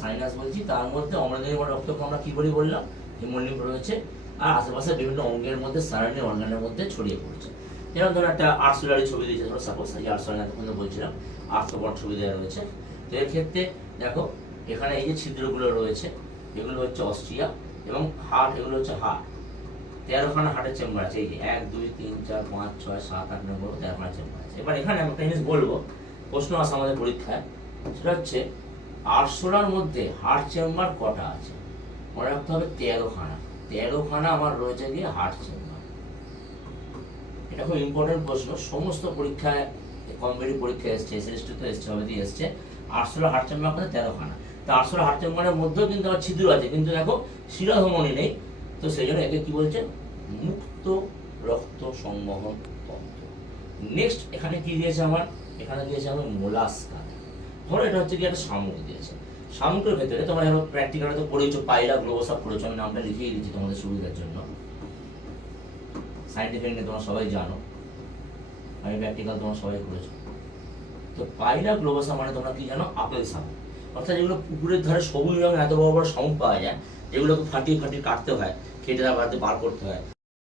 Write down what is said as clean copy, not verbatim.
Sinus বলছি, তার মধ্যে অম্লজানকরণ রক্তকে আমরা কি বলি বললাম, হিমোলিম্ফ রয়েছে, আর আশেপাশে বিভিন্ন অঙ্গের মধ্যে সারাউন্ডিং অর্গানের মধ্যে ছড়িয়ে পড়ছে। যেমন ধরো একটা আর্সোলারি ছবি দিয়েছে, ধরো সাপোজ এই আর্সোলারি এতক্ষণ বলছিলাম আর্থবট ছবি দেওয়া রয়েছে। তো এর ক্ষেত্রে দেখো এখানে এই যে ছিদ্রগুলো রয়েছে এগুলো হচ্ছে অস্ট্রিয়া এবং হার্ট, এগুলো হচ্ছে হার্ট। 13খানা হার্টের চেম্বার আছে, এই যে 1 2 3 4 5 6 7 8 9 13খানা চেম্বার আছে। এবার এখানে আমি একটা জিনিস বলবো, প্রশ্ন আসে আমাদের পরীক্ষায়, সেটা হচ্ছে আরশোলার মধ্যে হার্ট চেম্বার কটা আছে? মনে রাখতে হবে 13খানা। 13খানা আমার রয়েছে গিয়ে হার্ট চেম্বার। এটা খুব ইম্পর্টেন্ট প্রশ্ন, সমস্ত পরীক্ষায়, কম্পিটিটিভ পরীক্ষায় এসছে, এসএসসি তো এসছে, হবে দিয়ে এসছে। আরশোলার হার্ট চেম্বার আমাদের 13খানা। তো আরশোলার হার্ট চেম্বারের মধ্যেও কিন্তু আবার ছিদ্র আছে, কিন্তু দেখো শিরাধমনী নেই। তো সেই জন্য একে কি বলছে, মুক্ত রক্ত সংবহন তন্ত্র। নেক্সট এখানে কি দিয়েছে আমার, এখানে দিয়েছে আমার মোলাস্কা। ধরো এটা হচ্ছে কি একটা শামুক দিয়েছে, শামুকের ভেতরে তোমরা ধরো প্র্যাকটিক্যালে তো পড়েছো, পাইলা গ্লোবোসা পড়েছো, আমি নামটা লিখিয়ে দিচ্ছি তোমাদের সুবিধার জন্য। সাইন্টিফিক নিয়ে তোমরা সবাই জানো, আমি প্র্যাকটিক্যাল তোমরা সবাই করেছো। তো পাইলা গ্লোবোসা মানে তোমরা কি জানো, আপেল শামুক। অর্থাৎ যেগুলো পুকুরের ধারে সবুজ রঙের এত বড় বড় শামুক পাওয়া যায়, যেগুলোকে ফাটিয়ে ফাটিয়ে কাটতে হয়, কেটে তারপর বার করতে হয়।